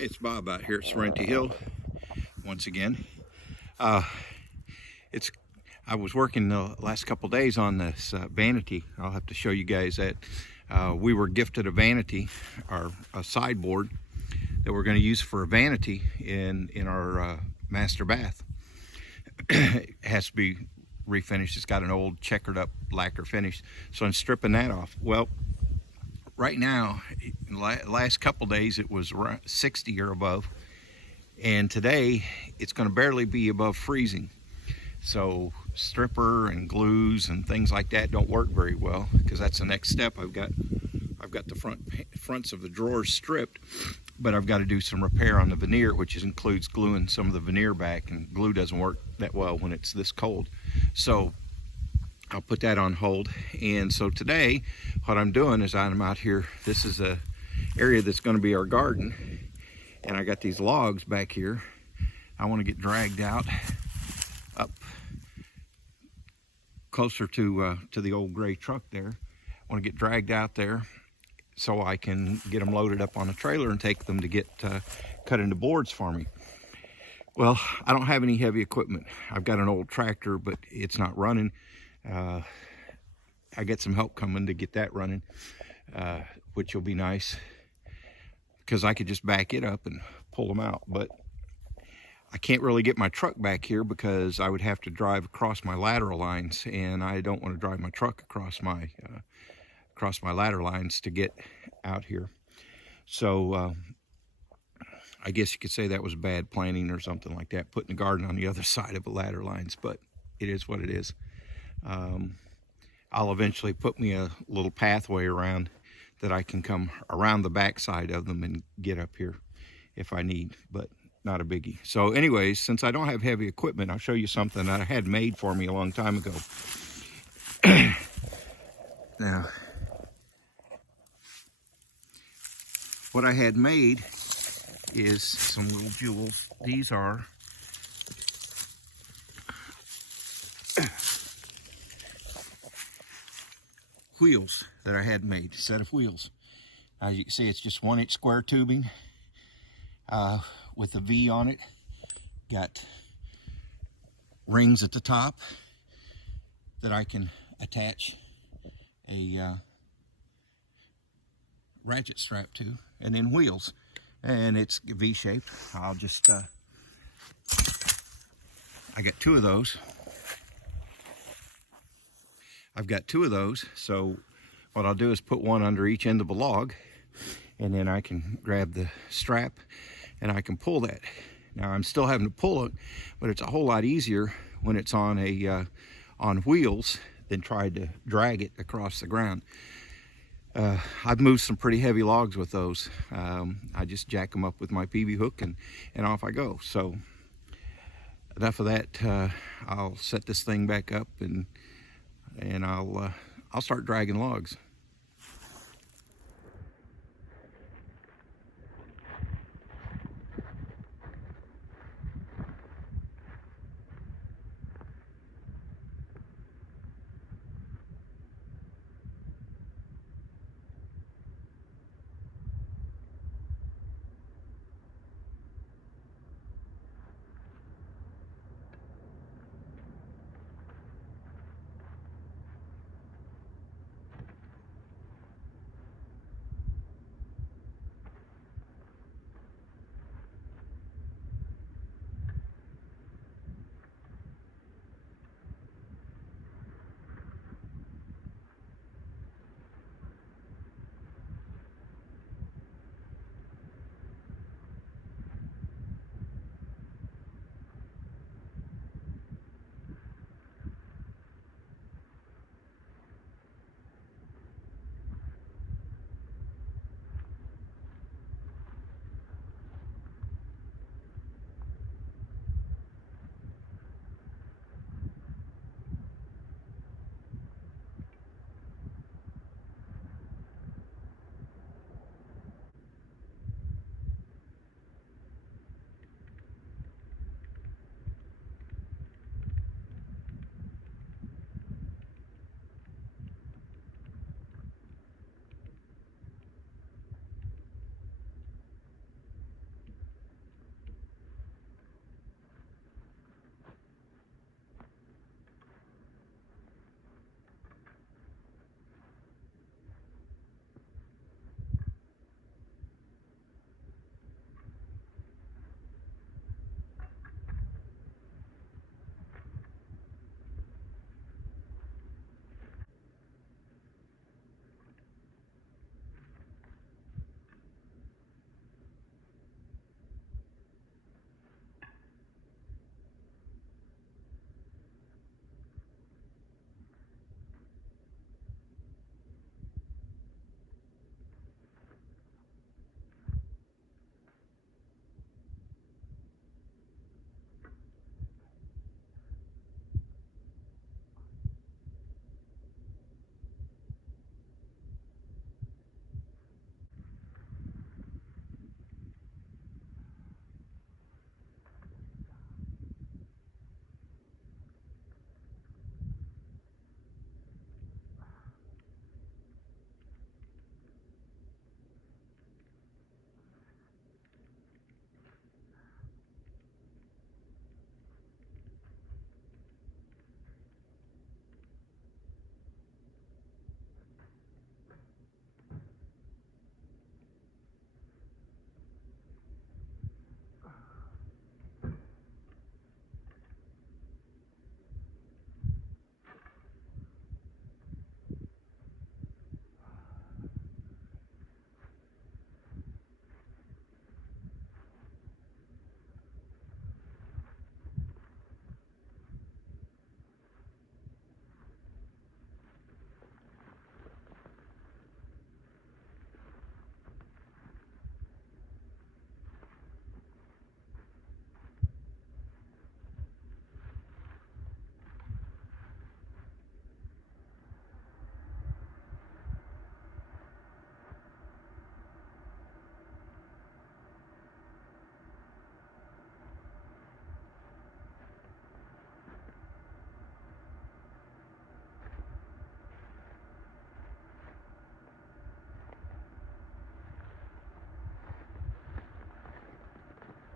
Hey, it's Bob out here at Sorrento Hill once again. Uh, it's I was working the last couple days on this vanity. I'll have to show you guys that. We were gifted a vanity, or a sideboard, that we're going to use for a vanity in our master bath. It has to be refinished. It's got an old checkered up lacquer finish, so I'm stripping that off. Well, right now, last couple days it was around 60 or above, and today it's going to barely be above freezing. So stripper and glues and things like that don't work very well, because that's the next step. I've got the fronts of the drawers stripped, but I've got to do some repair on the veneer, which includes gluing some of the veneer back, and glue doesn't work that well when it's this cold. So I'll put that on hold. And so today what I'm doing is I'm out here. This is a area that's going to be our garden, and I got these logs back here. I want to get dragged out up closer to the old gray truck there. I want to get dragged out there so I can get them loaded up on a trailer and take them to get cut into boards for me. Well, I don't have any heavy equipment. I've got an old tractor, but it's not running. I get some help coming to get that running, which will be nice, because I could just back it up and pull them out. But I can't really get my truck back here because I would have to drive across my lateral lines, and I don't want to drive my truck across my ladder lines to get out here. So I guess you could say that was bad planning or something like that, putting the garden on the other side of the ladder lines, but it is what it is. I'll eventually put me a little pathway around that I can come around the back side of them and get up here if I need, but not a biggie. So anyways, since I don't have heavy equipment, I'll show you something that I had made for me a long time ago. Now, what I had made is some little jewels. These are wheels that I had made, a set of wheels. As you can see, it's just 1-inch square tubing with a V on it. Got rings at the top that I can attach a ratchet strap to, and then wheels, and it's V-shaped. I'll just I got two of those. I've got two of those, so what I'll do is put one under each end of a log, and then I can grab the strap and I can pull that. Now I'm still having to pull it, but it's a whole lot easier when it's on on wheels than trying to drag it across the ground. I've moved some pretty heavy logs with those. I just jack them up with my PV hook and off I go. So enough of that. I'll set this thing back up and I'll start dragging logs.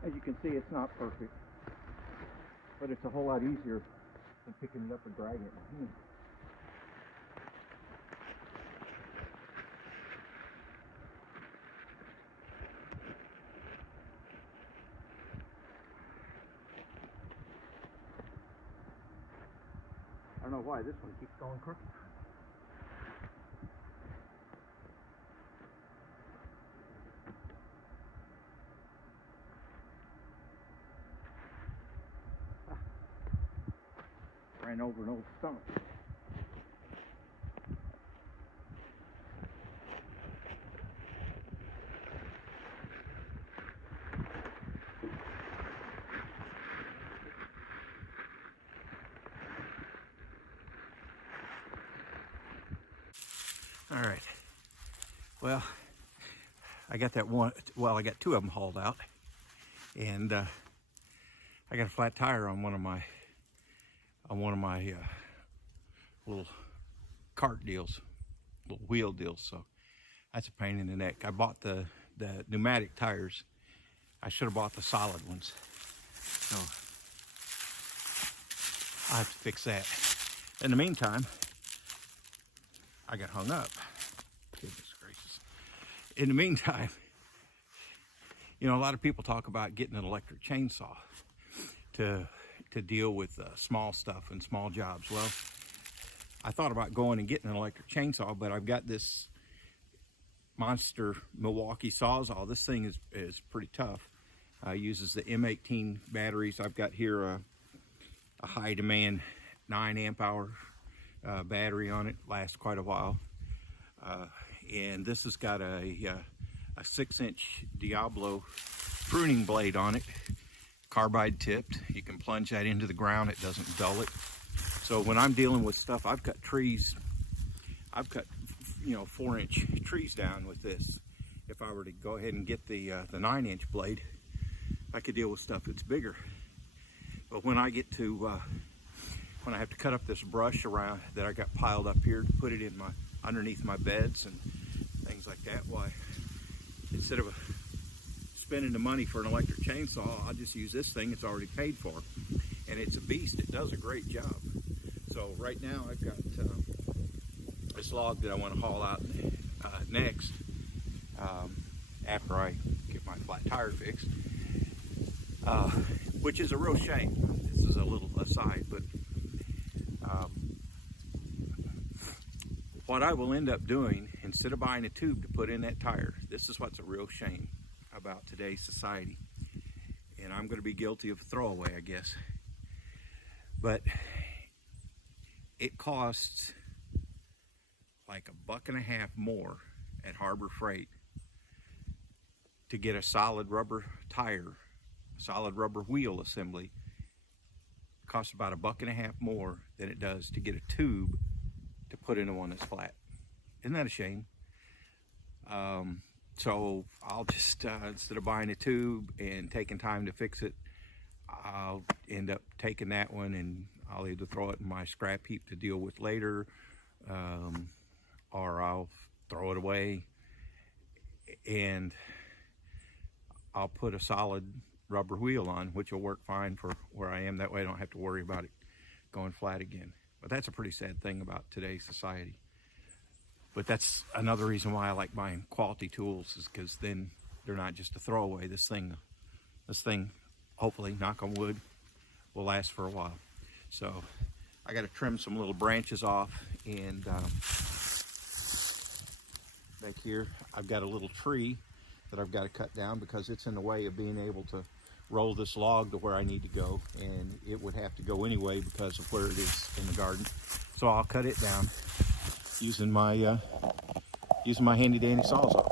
As you can see, it's not perfect, but it's a whole lot easier than picking it up and dragging it in hand. I don't know why this one keeps going crooked. Ran over an old stump. All right. Well, I got that one. Well, I got two of them hauled out, and I got a flat tire on one of my little cart deals, little wheel deals. So that's a pain in the neck. I bought the pneumatic tires. I should have bought the solid ones. So I have to fix that. In the meantime, I got hung up. Goodness gracious. In the meantime, you know, a lot of people talk about getting an electric chainsaw to deal with small stuff and small jobs. Well, I thought about going and getting an electric chainsaw, but I've got this monster Milwaukee sawzall. This thing is pretty tough. Uses the M18 batteries. I've got here a high demand 9 amp hour battery on it. Lasts quite a while. And this has got a 6-inch Diablo pruning blade on it, carbide tipped. You can plunge that into the ground, it doesn't dull it. So when I'm dealing with stuff, I've cut trees, I've cut, you know, 4-inch trees down with this. If I were to go ahead and get the 9-inch blade, I could deal with stuff that's bigger. But when I get to when I have to cut up this brush around that I got piled up here to put it in underneath my beds and things like that, why, instead of spending the money for an electric chainsaw, I'll just use this thing. It's already paid for, and it's a beast. It does a great job. So right now I've got this log that I want to haul out next after I get my flat tire fixed, which is a real shame. This is a little aside, but what I will end up doing, instead of buying a tube to put in that tire, this is what's a real shame about today's society. And I'm going to be guilty of throwaway, I guess. But it costs like $1.50 more at Harbor Freight to get a solid rubber tire, solid rubber wheel assembly. It costs about $1.50 more than it does to get a tube to put in the one that's flat. Isn't that a shame? So I'll just, instead of buying a tube and taking time to fix it, I'll end up taking that one and I'll either throw it in my scrap heap to deal with later, or I'll throw it away and I'll put a solid rubber wheel on, which will work fine for where I am. That way I don't have to worry about it going flat again. But that's a pretty sad thing about today's society. But that's another reason why I like buying quality tools, is because then they're not just a throwaway. This thing, hopefully, knock on wood, will last for a while. So I got to trim some little branches off, and back here I've got a little tree that I've got to cut down because it's in the way of being able to roll this log to where I need to go, and it would have to go anyway because of where it is in the garden. So I'll cut it down using my handy dandy sawzall.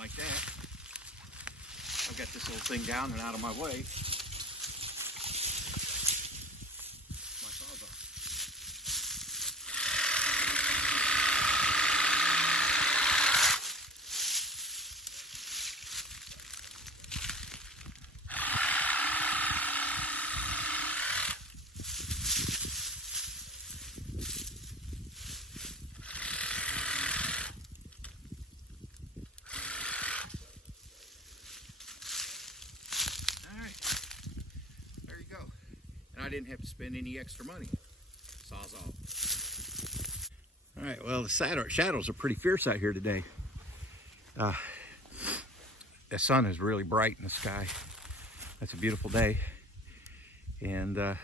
like that. I've got this little thing down and out of my way. My sawzall. I didn't have to spend any extra money. Sawzall. All right, well, the shadows are pretty fierce out here today. The sun is really bright in the sky. That's a beautiful day. And I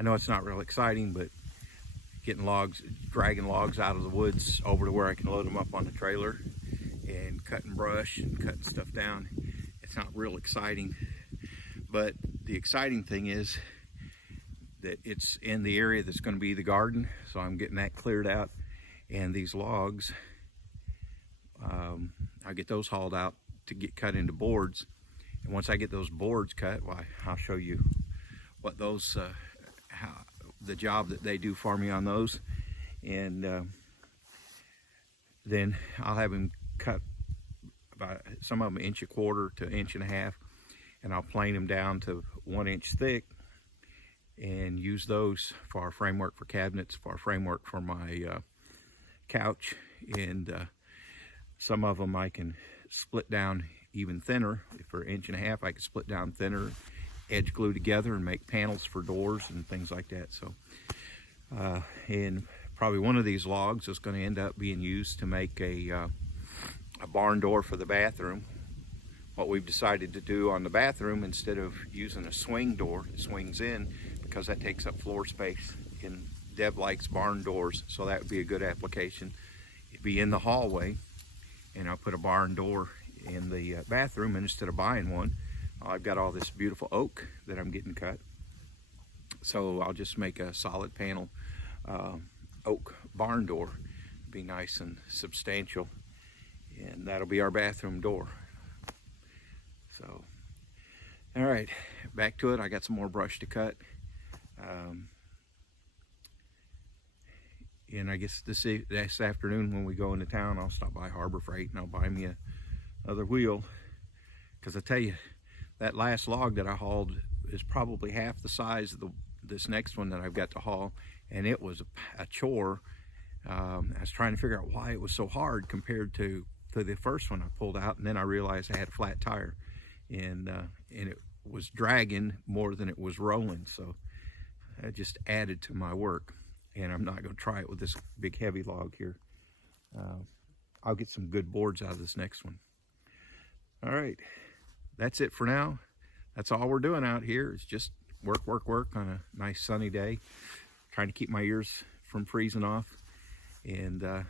know it's not real exciting, but dragging logs out of the woods over to where I can load them up on the trailer and cutting brush and cutting stuff down, it's not real exciting. But the exciting thing is that it's in the area that's going to be the garden, so I'm getting that cleared out. And these logs, I'll get those hauled out to get cut into boards. And once I get those boards cut, why, I'll show you what those, the job that they do for me on those. And then I'll have them cut about, some of them 1.25 to 1.5 inches, and I'll plane them down to 1 inch thick and use those for our framework for cabinets, for our framework for my couch. And some of them I can split down even thinner. For 1.5 inches, I can split down thinner, edge glue together and make panels for doors and things like that. So, and probably one of these logs is going to end up being used to make a barn door for the bathroom. What we've decided to do on the bathroom, instead of using a swing door that swings in, because that takes up floor space, and Deb likes barn doors, so that would be a good application. It'd be in the hallway, and I'll put a barn door in the bathroom, and instead of buying one, I've got all this beautiful oak that I'm getting cut. So I'll just make a solid panel oak barn door. Be nice and substantial, and that'll be our bathroom door. So, all right, back to it. I got some more brush to cut. And I guess this afternoon when we go into town, I'll stop by Harbor Freight and I'll buy me another wheel. Because I tell you, that last log that I hauled is probably half the size of this next one that I've got to haul. And it was a chore. I was trying to figure out why it was so hard compared to the first one I pulled out. And then I realized I had a flat tire. And it was dragging more than it was rolling, so that just added to my work. And I'm not going to try it with this big heavy log here. I'll get some good boards out of this next one. All right, that's it for now. That's all we're doing out here is just work on a nice sunny day, trying to keep my ears from freezing off, and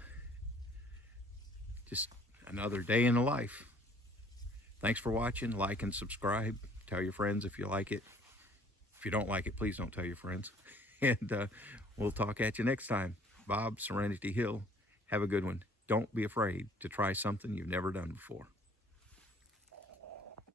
just another day in the life. Thanks for watching. Like and subscribe. Tell your friends if you like it. If you don't like it, please don't tell your friends. And we'll talk at you next time. Bob, Serenity Hill. Have a good one. Don't be afraid to try something you've never done before.